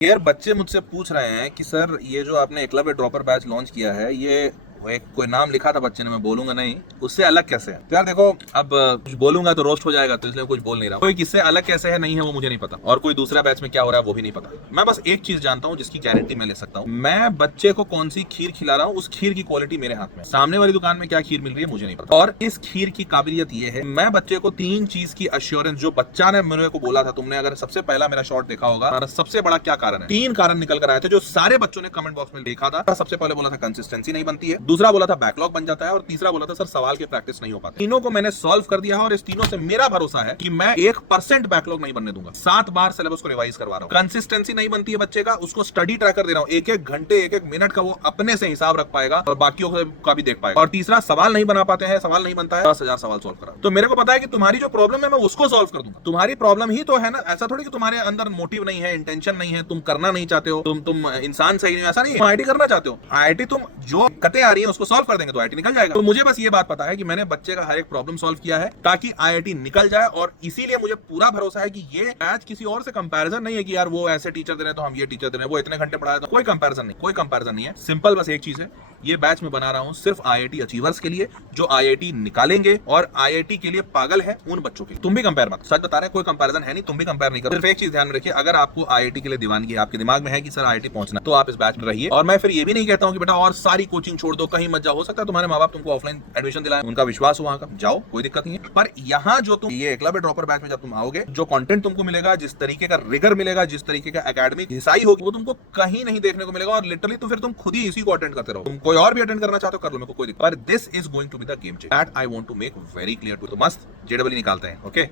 यार बच्चे मुझसे पूछ रहे हैं कि सर ये जो आपने एकलव्य ड्रॉपर बैच लॉन्च किया है ये वो एक कोई नाम लिखा था बच्चे ने, मैं बोलूंगा नहीं, उससे अलग कैसे है। तो यार देखो, अब कुछ बोलूंगा तो रोस्ट हो जाएगा, तो इसलिए कुछ बोल नहीं रहा। कोई किससे अलग कैसे है नहीं है वो मुझे नहीं पता, और कोई दूसरा बैच में क्या हो रहा है वो भी नहीं पता। मैं बस एक चीज जानता हूँ जिसकी गारंटी मैं ले सकता हूँ, मैं बच्चे को कौन सी खीर खिला रहा हूँ उस खीर की क्वालिटी मेरे हाथ में। सामने वाली दुकान में क्या खीर मिल रही है मुझे नहीं पता। और इस खीर की काबिलियत ये है, मैं बच्चे को 3 चीज की अश्योरेंस, जो बच्चा ने मेरे को बोला था, तुमने अगर सबसे पहला मेरा शॉर्ट देखा होगा, सबसे बड़ा क्या कारण है, 3 कारण निकल कर आए थे जो सारे बच्चों ने कमेंट बॉक्स में देखा था। सबसे पहले बोला था कंसिस्टेंसी नहीं बनती है, दूसरा बोला था बैकलॉग बन जाता है, और तीसरा बोला था सर सवाल के प्रैक्टिस नहीं हो पाते। तीनों को मैंने सॉल्व कर दिया है, और इस तीनों से मेरा भरोसा है कि मैं 1% बैकलॉग नहीं बनने दूंगा। 7 बार सिलेबस को रिवाइज करवा रहा हूं। कंसिस्टेंसी नहीं बनती है बच्चे का, उसको स्टडी ट्रैकर दे रहा हूं, एक घंटे 1 मिनट का वो अपने से हिसाब रख पाएगा और बाकियों का भी देख पाएगा। और तीसरा, सवाल नहीं बना पाते हैं, सवाल नहीं बनता है, 10,000 सवाल सॉल्व करा। तो मेरे को पता है कि तुम्हारी जो प्रॉब्लम है मैं उसको सॉल्व कर दूंगा। तुम्हारी प्रॉब्लम ही तो है ना, ऐसा थोड़ी कि तुम्हारे अंदर मोटिव नहीं है, इंटेंशन नहीं है, तुम करना नहीं चाहते हो, तुम इंसान सही नहीं, ऐसा नहीं है। आईआईटी करना चाहते हो, आईआईटी तुम जो दिक्कतें आ रही है उसको सॉल्व कर देंगे तो आईआईटी निकल जाएगा। तो मुझे बस ये बात पता है कि मैंने बच्चे का हर एक प्रॉब्लम सॉल्व किया है ताकि आईआईटी निकल जाए, और इसीलिए मुझे पूरा भरोसा है कि ये बैच किसी और से कंपैरिजन नहीं है कि यार वो ऐसे टीचर दे रहे हैं तो हम ये टीचर दे रहे हैं, वो इतने घंटे पढ़ाया, तो कोई कंपैरिजन नहीं, कोई कंपैरिजन नहीं है। सिंपल बस एक चीज है, ये बैच में बना रहा हूं सिर्फ आईआईटी अचीवर्स के लिए, जो आईआईटी निकालेंगे, और आईआईटी के लिए पागल है उन बच्चों के लिए। तुम भी कंपेयर मत, सच बता रहे हैं, कोई कंपैरिजन है नहीं, तुम भी कंपेयर नहीं करो। सिर्फ एक चीज ध्यान में रखिए, अगर आपको आईआईटी के लिए दीवानगी आपके दिमाग में है कि सर आईआईटी पहुंचना, तो आप इस बैच में रहिए। और मैं फिर ये भी नहीं कहता हूं कि बेटा और सारी कोचिंग छोड़ दो, कहीं मत जाओ। हो सकता है तुम्हारे माँ बाप तुमको ऑफलाइन एडमिशन दिलाएं, उनका विश्वास हो वहां का, जाओ, कोई दिक्कत नहीं है। पर यहाँ जो तुम ये एकलव्य ड्रॉपर बैच में जब तुम आओगे, जो कंटेंट तुमको मिलेगा, जिस तरीके का रिगर मिलेगा, जिस तरीके का एकेडमिक हिसाई होगी, वो तुमको कहीं नहीं देखने को मिलेगा। और लिटरली तो फिर तुम खुद ही इसी को अटेंड करते रहो। तुम कोई और भी अटेंड करना चाहते हो कर लो, मेरे को कोई दिक्कत। पर this is going to be the game changer, that I want to make very clear to. तो मस्त जेडबल निकालते हैं, ओके।